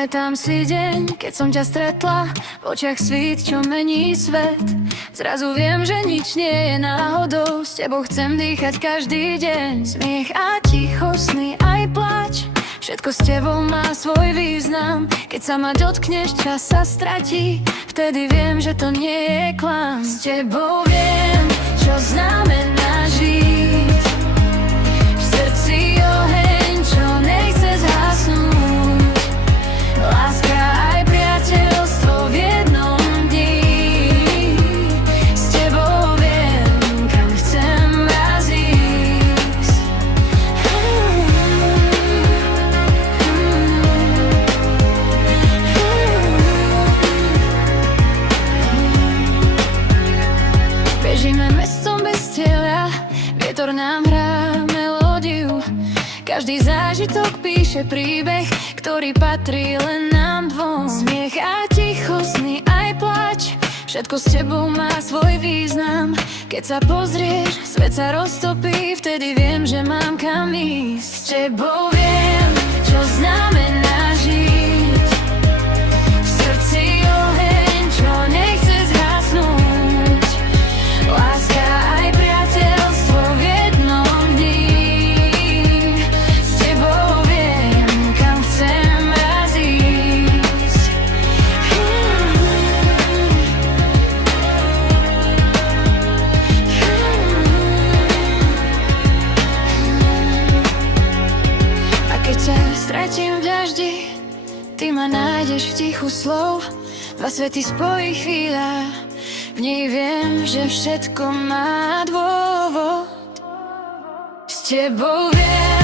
Pamätám si deň, keď som ťa stretla, v očiach svít, čo mení svet. Zrazu viem, že nič nie je náhodou, s tebou chcem dýchať každý deň. Smiech a ticho, sny aj plač, všetko s tebou má svoj význam. Keď sa ma dotkneš, čas sa stratí, vtedy viem, že to nie je klam. S tebou viem, čo znamená žiť, v srdci oheň, čo nechce zhasnúť. Láska aj priateľstvo v jednom dni. S tebou viem, kam chcem raz ísť. Bežíme mestom bez cieľa, vietor nám hrá melódiu. Každý zážitok píše príbeh, ktorý patrí len nám dvom. Smiech a ticho, sny aj plač, všetko s tebou má svoj význam. Keď sa pozrieš, svet sa roztopí, vtedy viem, že mám kam ísť. S tebou viem, čo znamená žiť, v srdci oheň, čo nechce zhasnúť. Láska aj priateľstvo v jednom dni. S tebou viem, kam chcem raz ísť. A keď sa stratím v daždi, ty ma nájdeš v tichu slov. Dva svety spojí chvíľa, v nej viem, že všetko má dôvod. S tebou viem,